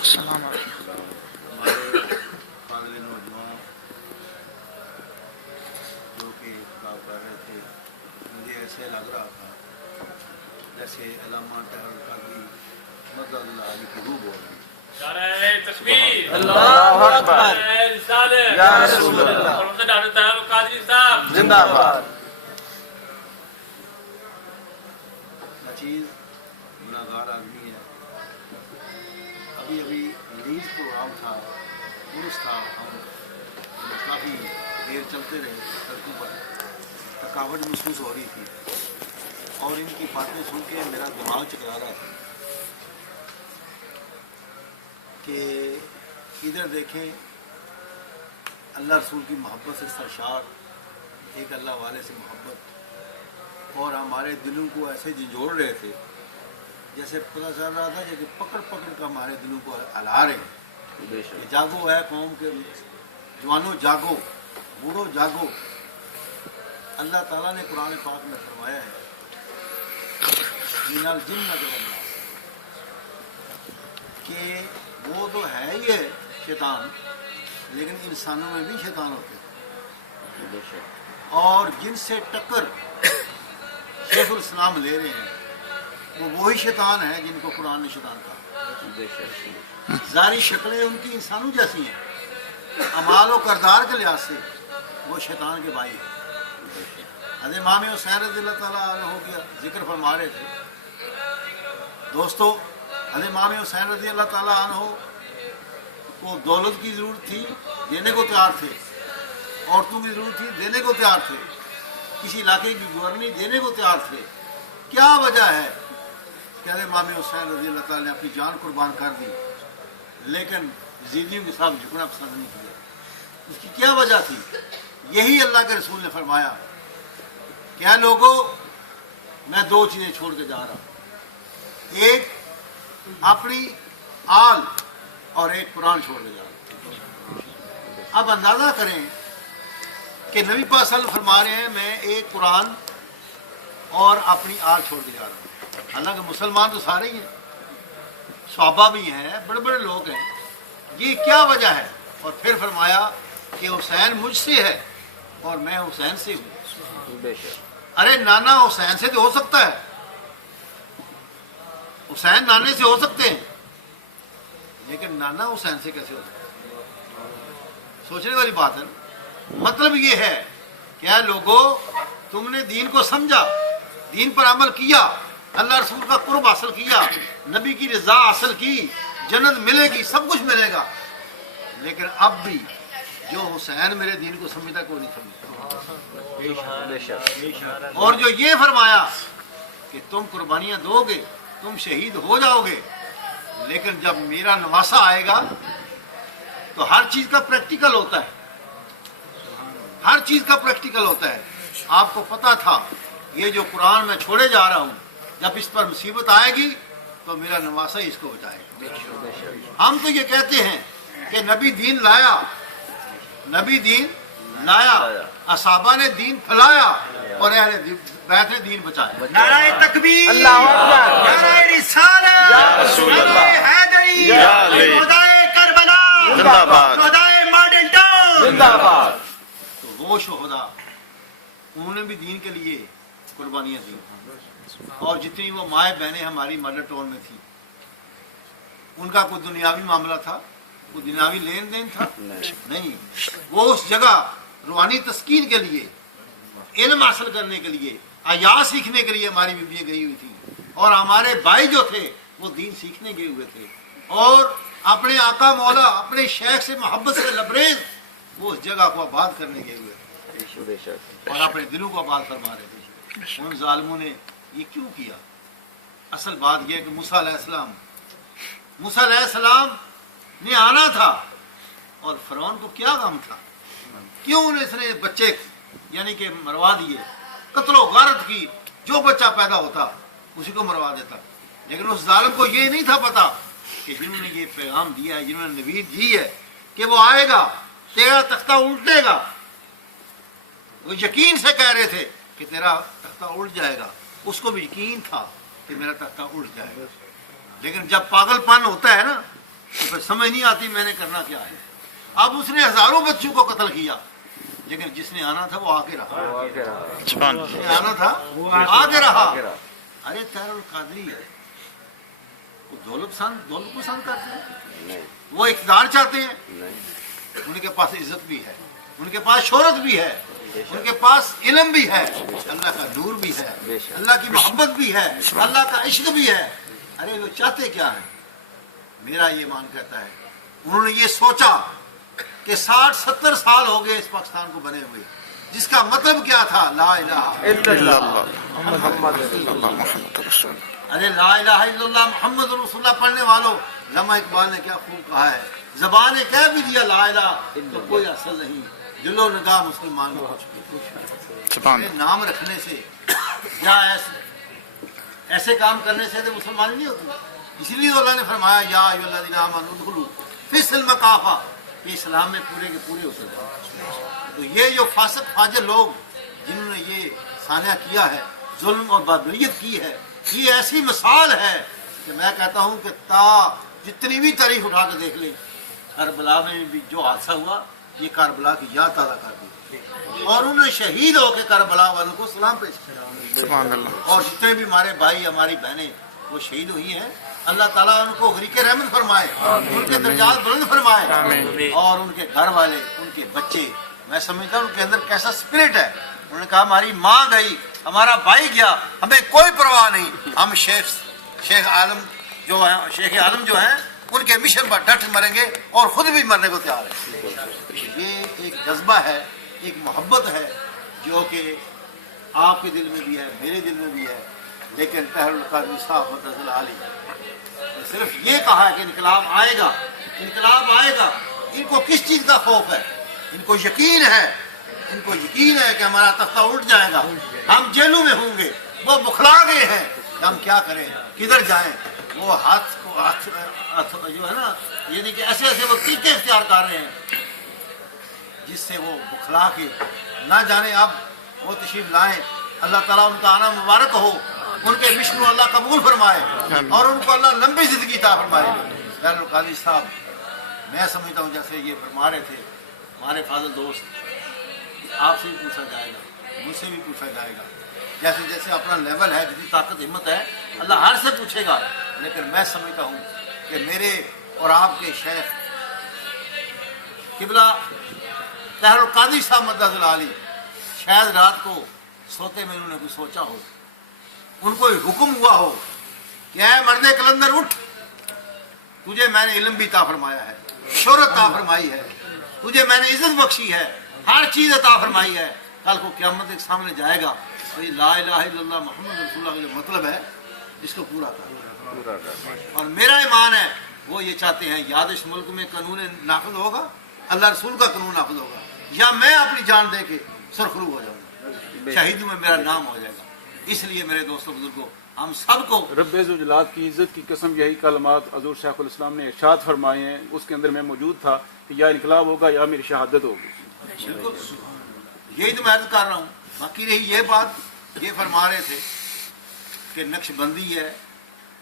السلام علیکم. ہمارے قابل نوجوان جو کہ کام کر رہے تھے، مجھے ایسے لگ رہا تھا جیسے علامہ ٹہر کا بھی مدد اللہ علی کی روح بول رہی. نعرہ تکبیر، اللہ اکبر. نعرہ رسالت، یا رسول اللہ. محمد ڈاکٹر طاہر قادری صاحب زندہ باد. نچیز گناہگار آدمی ہے. ابھی ریلیز پروگرام تھا، عرس تھا، ہم کافی دیر چلتے رہے سڑکوں پر، تھکاوٹ محسوس ہو رہی تھی اور ان کی باتیں سن کے میرا دماغ چکرا رہا تھا کہ ادھر دیکھیں اللہ رسول کی محبت سے سرشار ایک اللہ والے سے محبت، اور ہمارے دلوں کو ایسے جھنجھوڑ رہے تھے جیسے پتہ چل رہا تھا کہ پکڑ پکڑ کر ہمارے دلوں کو ہلا رہے ہیں کہ جاگو ہے قوم کے جوانوں، جاگو، بوڑھو جاگو. اللہ تعالیٰ نے قرآن پاک میں فرمایا ہے من الجنۃ والناس، کہ وہ تو ہے ہی ہے شیطان، لیکن انسانوں میں بھی شیطان ہوتے ہیں، اور جن سے ٹکر شیخ الاسلام لے رہے ہیں وہ وہی شیطان ہیں جن کو قرآن نے شیطان کہا. ظاہری شکلیں ان کی انسانوں جیسی ہیں، اعمال و کردار کے لحاظ سے وہ شیطان کے بھائی ہیں. حضرت امام حسین رضی اللہ تعالیٰ عنہ کی ذکر فرما رہے تھے دوستو. حضرت امام حسین رضی اللہ تعالیٰ عنہ کو دولت کی ضرورت تھی، دینے کو تیار تھے. عورتوں کی ضرورت تھی، دینے کو تیار تھے. کسی علاقے کی گورنی دینے کو تیار تھے. کیا وجہ ہے کہ حضرت امام حسین رضی اللہ تعالیٰ نے اپنی جان قربان کر دی لیکن یزیدیوں کے ساتھ جھکنا پسند نہیں کیا؟ اس کی کیا وجہ تھی؟ یہی اللہ کے رسول نے فرمایا کہ اے لوگوں، میں دو چیزیں چھوڑ کے جا رہا ہوں، ایک اپنی آل اور ایک قرآن چھوڑ کے جا رہا ہوں. اب اندازہ کریں کہ نبی پاک صلی اللہ علیہ وسلم فرما رہے ہیں میں ایک قرآن اور اپنی آل چھوڑ کے جا رہا ہوں. حالانکہ مسلمان تو سارے ہی ہیں، صحابہ بھی ہیں، بڑے بڑے لوگ ہیں. یہ کیا وجہ ہے؟ اور پھر فرمایا کہ حسین مجھ سے ہے اور میں حسین سے ہوں. ارے نانا حسین سے تو ہو سکتا ہے، حسین نانے سے ہو سکتے ہیں، لیکن نانا حسین سے کیسے ہو سکتا ہے؟ سوچنے والی بات ہے. مطلب یہ ہے کہ اے لوگوں، تم نے دین کو سمجھا، دین پر عمل کیا، اللہ رسول کا قرب حاصل کیا، نبی کی رضا حاصل کی، جنت ملے گی، سب کچھ ملے گا. لیکن اب بھی جو حسین میرے دین کو سمجھتا کوئی نہیں سمجھتا. اور جو یہ فرمایا کہ تم قربانیاں دو گے، تم شہید ہو جاؤ گے، لیکن جب میرا نواسا آئے گا تو ہر چیز کا پریکٹیکل ہوتا ہے، ہر چیز کا پریکٹیکل ہوتا ہے. آپ کو پتا تھا یہ جو قرآن میں چھوڑے جا رہا ہوں، جب اس پر مصیبت آئے گی تو میرا نواسا ہی اس کو بچائے گا. ہم تو یہ کہتے ہیں کہ نبی دین لایا، نبی دین لایا، اصحابہ نے دین پھیلایا اور اہل بیت نے دین بچایا. نعرہ تکبیر، اللہ اکبر. نعرہ رسالت، یا رسول اللہ. نعرہ حیدری، یا علی. شہدائے کربلا، زندہ باد. شہدائے ماڈل ٹاؤن. زندہ باد. تو وہ شہدا انہوں نے بھی دین کے لیے قربانیاں دی، اور جتنی وہ مائیں بہنیں ہماری مدر ٹون میں تھیں ان کا کوئی دنیاوی معاملہ تھا، کوئی دنیاوی لین دین تھا؟ نہیں. وہ اس جگہ روحانی تسکین کے لیے، علم حاصل کرنے کے لیے، حیا سیکھنے کے لیے ہماری بیویاں گئی ہوئی تھیں، اور ہمارے بھائی جو تھے وہ دین سیکھنے گئے ہوئے تھے، اور اپنے آقا مولا، اپنے شیخ سے محبت سے لبریز وہ اس جگہ کو آباد کرنے گئے ہوئے تھے اور اپنے دلوں کو آباد فرما رہے تھے. ان ظالموں نے یہ کیوں کیا؟ اصل بات یہ ہے کہ موسیٰ علیہ السلام نے آنا تھا، اور فرعون کو کیا غم تھا؟ کیوں اس نے بچے یعنی کہ مروا دیے، قتل و غارت کی، جو بچہ پیدا ہوتا اسی کو مروا دیتا. لیکن اس ظالم کو یہ نہیں تھا پتا کہ جنہوں نے یہ پیغام دیا ہے، جنہوں نے نوید دی ہے کہ وہ آئے گا، تیرا تختہ الٹے گا، وہ یقین سے کہہ رہے تھے کہ تیرا تختہ الٹ جائے گا. اس کو بھی یقین تھا کہ میرا تختہ الٹ جائے گا. لیکن جب پاگل پن ہوتا ہے نا تو پھر سمجھ نہیں آتی میں نے کرنا کیا ہے. اب اس نے ہزاروں بچوں کو قتل کیا، لیکن جس نے آنا تھا وہ آ کے رہا. سبحان جس نے آنا تھا وہ آ کے رہا. ارے طاہر القادری ہے وہ دولت پسند کرتے ہیں، وہ اقتدار چاہتے ہیں. ان کے پاس عزت بھی ہے، ان کے پاس شہرت بھی ہے، ان کے پاس علم بھی ہے، اللہ کا نور بھی ہے، اللہ کی محبت بھی ہے، اللہ کا عشق بھی ہے. ارے وہ چاہتے کیا ہیں؟ میرا یہ مان کہتا ہے انہوں نے یہ سوچا کہ 60-70 سال ہو گئے اس پاکستان کو بنے ہوئے، جس کا مطلب کیا تھا؟ لا الہ الا اللہ محمد رسول. ارے لا الہ الا اللہ محمد رسول اللہ پڑھنے والوں، علامہ اقبال نے کیا خوب کہا ہے، زبان نے کہہ بھی دیا لا الہ تو کوئی اصل نہیں، دل و نگاہ مسلمان کو سبحان نام رکھنے سے یا ایسے کام کرنے سے تو مسلمان نہیں ہوتے. اسی لیے تو اللہ نے فرمایا یا ایھا الذین آمنوا ادخلوا فی السلم کافہ، کہ اسلام میں پورے کے پورے اتر جائیں. تو یہ جو فاسق فاجر لوگ جنہوں نے یہ سانحہ کیا ہے، ظلم اور بابریت کی ہے، یہ ایسی مثال ہے کہ میں کہتا ہوں کہ جتنی بھی تاریخ اٹھا کے دیکھ لیں، کربلا میں بھی جو حادثہ ہوا یہ کربلا کی یاد تازہ کر دی، اور انہوں نے شہید ہو کے کربلا والوں کو سلام پیش کیا. سبحان اللہ. اور جتنے بھی ہمارے بھائی ہماری بہنیں وہ شہید ہوئی ہیں، اللہ تعالیٰ ان کو غریق رحمت فرمائے، ان کے درجات بلند فرمائے، اور ان کے گھر والے، ان کے بچے، میں سمجھتا ہوں ان کے اندر کیسا اسپرٹ ہے. انہوں نے کہا ہماری ماں گئی، ہمارا بھائی گیا، ہمیں کوئی پرواہ نہیں، ہم شیخ عالم جو ہیں ان کے مشن پر ڈٹ مریں گے اور خود بھی مرنے کو تیار ہیں. یہ ایک جذبہ ہے، ایک محبت ہے جو کہ آپ کے دل میں بھی ہے، میرے دل میں بھی ہے. لیکن طاہر القادری صاحب مدد علی نے صرف یہ کہا ہے کہ انقلاب آئے گا، انقلاب آئے گا. ان کو کس چیز کا خوف ہے؟ ان کو یقین ہے کہ ہمارا تختہ اٹھ جائے گا، ہم جیلوں میں ہوں گے. وہ بخلا گئے ہیں کہ ہم کیا کریں، کدھر جائیں. وہ ہاتھ جو ہے نا، یعنی کہ ایسے وہ طریقے اختیار کر رہے ہیں جس سے وہ بخلا کے نہ جانے. اب وہ تشریف لائیں، اللہ تعالیٰ ان کا آنا مبارک ہو، ان کے مشن کو اللہ قبول فرمائے اور ان کو اللہ لمبی زندگی عطا فرمائے. طاہر القادری صاحب، میں سمجھتا ہوں جیسے یہ فرما رہے تھے ہمارے فاضل دوست، آپ سے بھی پوچھا جائے گا، مجھ سے بھی پوچھا جائے گا، جیسے جیسے اپنا لیول ہے، جتنی طاقت ہمت ہے اللہ ہر سے پوچھے گا. لیکن میں سمجھتا ہوں کہ میرے اور آپ کے شیخ قبلہ طاہر القادری صاحب مدد علی شاید رات کو سوتے میں انہوں نے کچھ سوچا ہو، ان کو حکم ہوا ہو کہ اے مرد کلندر اٹھ، تجھے میں نے علم بھی عطا فرمایا ہے، شہرت عطا فرمائی ہے، تجھے میں نے عزت بخشی ہے، ہر چیز عطا فرمائی ہے. کل کو قیامت ایک سامنے جائے گا تو یہ لا الہ الا اللہ محمد رسول اللہ کا جو مطلب ہے اس کو پورا کر. اور میرا ایمان ہے وہ یہ چاہتے ہیں یا اس ملک میں قانون نافذ ہوگا، اللہ رسول کا قانون نافذ ہوگا، یا میں اپنی جان دے کے سرخرو ہو جاؤں گا، شہیدوں میں میرا نام ہو جائے گا. اس لیے میرے دوستوں بزرگوں، ہم سب کو رب ذوالجلال کی عزت کی قسم یہی کلمات حضور شیخ الاسلام نے ارشاد فرمائے ہیں. اس کے اندر میں موجود تھا کہ یا انقلاب ہوگا یا میری شہادت ہوگی. بالکل یہی تو میں عرض کر رہا ہوں. باقی رہی یہ بات، یہ فرما رہے تھے کہ نقش بندی ہے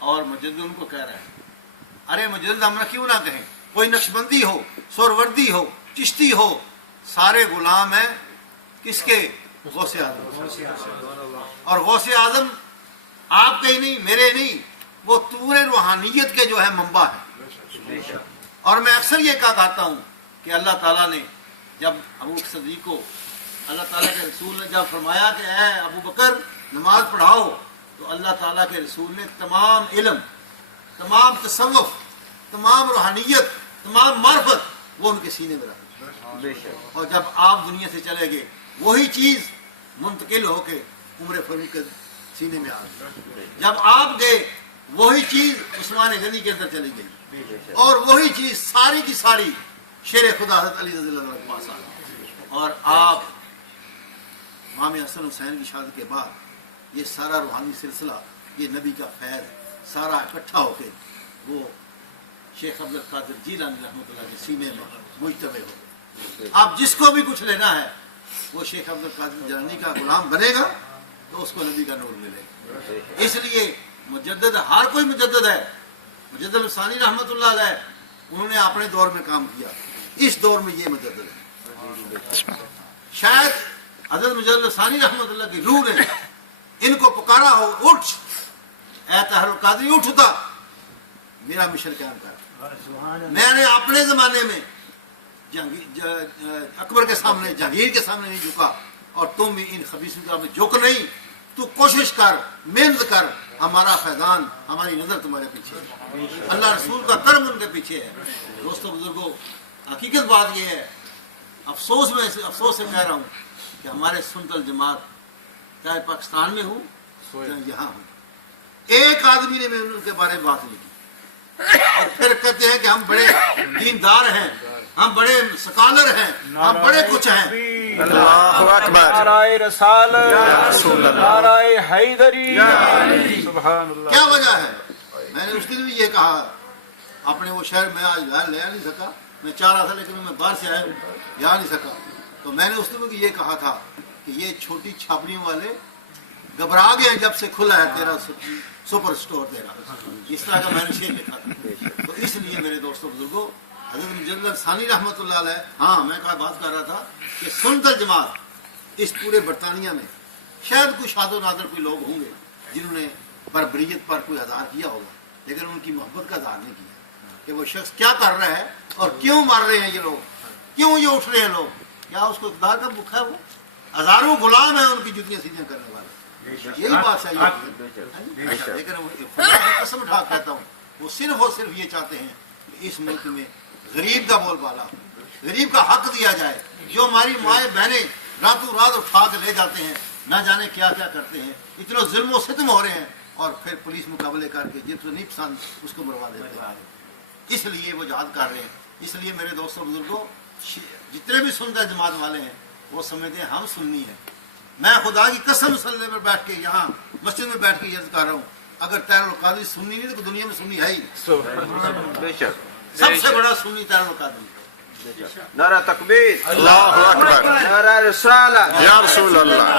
اور مجدد ان کو کہہ رہے ہیں. ارے مجدد ہم نہ کیوں نہ کہیں، کوئی نقش بندی ہو، سہروردی ہو، چشتی ہو، سارے غلام ہیں کس کے؟ غوث اعظم. اور غوث اعظم آپ کے ہی نہیں، میرے نہیں، وہ طور روحانیت کے جو ہے منبع ہے. اور میں اکثر یہ کہتا ہوں کہ اللہ تعالیٰ نے جب ابو بکر صدیق کو، اللہ تعالیٰ کے رسول نے جب فرمایا کہ اے ابو بکر نماز پڑھاؤ، تو اللہ تعالیٰ کے رسول نے تمام علم، تمام تصوف، تمام روحانیت، تمام معرفت وہ ان کے سینے میں رکھی. اور جب آپ دنیا سے چلے گئے وہی چیز منتقل ہو کے عمر فاروق کے سینے میں آ گئی. جب آپ گئے وہی چیز عثمان غنی کے اندر چلی گئی، اور وہی چیز ساری کی ساری شیر خدا حضرت علی رضی اللہ عنہ کے پاس آ گئی. اور آپ امام حسن حسین کی شادی کے بعد یہ سارا روحانی سلسلہ، یہ نبی کا فیض سارا اکٹھا ہو کے وہ شیخ عبد القادر جیلانی رحمۃ اللہ کے سینے میں مجتمع ہو گئے. آپ جس کو بھی کچھ لینا ہے وہ شیخ عبد القادر جیلانی کا غلام بنے گا تو اس کو نبی کا نور ملے گا. اس لیے مجدد ہر کوئی مجدد ہے. مجدد ثانی رحمۃ اللہ علیہ انہوں نے اپنے دور میں کام کیا، اس دور میں یہ مجدد ہے۔ شاید حضرت مجدد ثانی رحمۃ اللہ کی روح نے ان کو پکارا ہو، اٹھ اے طاہر القادری، اٹھتا میرا مشن قائم کر۔ میں نے اپنے زمانے میں اکبر کے سامنے، جہانگیر کے سامنے نہیں جھکا، اور تم بھی ان خبیثوں کے سامنے جھک نہیں۔ تو کوشش کر، محنت کر، ہمارا فیضان، ہماری نظر تمہارے پیچھے ہے، اللہ رسول کا کرم ان کے پیچھے ہے۔ دوستو بزرگوں، حقیقت بات یہ ہے، افسوس سے کہہ رہا ہوں کہ ہمارے سنت الجماعت چاہے پاکستان میں ہوں چاہے یہاں ہوں، ایک آدمی نے ان کے بارے میں بات نہیں کی، اور پھر کہتے ہیں کہ ہم بڑے دیندار ہیں، ہم بڑے سکالر ہیں، ہم بڑے کچھ ہیں۔ اللہ اکبر، نعرہ رسالت، رسول اللہ، نعرہ حیدری، سبحان اللہ۔ کیا وجہ ہے؟ میں نے اس دن بھی یہ کہا، اپنے وہ شہر میں آج لے نہیں سکا، میں چاہ رہا تھا لیکن میں باہر سے آیا جا نہیں سکا، تو میں نے اس دن بھی یہ کہا تھا کہ یہ چھوٹی چھاپڑیوں والے گھبرا گئے ہیں جب سے کھلا ہے تیرا سپر سٹور تیرا، اس طرح کا میں نے شعر لکھا تھا۔ تو اس لیے میرے دوستوں بزرگوں، حضرت مجدد ثانی رحمۃ اللہ علیہ، ہاں میں بات کر رہا تھا کہ سنت الجماعت اس پورے برطانیہ میں شاید کوئی شاد و نادر کوئی لوگ ہوں گے جنہوں نے بربریت پر کوئی اظہار کیا ہوگا، لیکن ان کی محبت کا اظہار نہیں کیا کہ وہ شخص کیا کر رہا ہے اور کیوں مار رہے ہیں یہ لوگ، کیوں یہ اٹھ رہے ہیں لوگ، کیا اس کو اقتدار کا بھوکا ہے؟ وہ ہزاروں غلام ہیں ان کی جتیاں سیدھیاں کرنے والے، یہی بات چاہیے۔ لیکن خدا کی قسم اٹھا کہتا ہوں، وہ صرف اور صرف یہ چاہتے ہیں کہ اس ملک میں غریب کا بول بالا ہو، غریب کا حق دیا جائے۔ جو ہماری مائیں بہنیں راتوں رات اٹھا کے لے جاتے ہیں، نہ جانے کیا کیا کرتے ہیں، اتنے ظلم و ستم ہو رہے ہیں، اور پھر پولیس مقابلے کر کے جس کو نہیں پسند اس کو مروا دیتے ہیں۔ اس لیے وہ جہاد کر رہے ہیں۔ اس لیے میرے دوستوں بزرگوں، جتنے بھی سنت جماعت والے ہیں وہ سمجھتے ہیں ہم سنی ہیں۔ میں خدا کی قسم مسلے پر بیٹھ کے یہاں مسجد میں بیٹھ کے عرض کر رہا ہوں، اگر طاہر القادری سنی نہیں تو دنیا میں سنی ہے ہی نہیں۔ بے شک۔ سب سے بڑا سنی طاہر القادری۔ نعرہ تکبیر، اللہ اکبر، نعرہ رسالت۔ یا رسول اللہ۔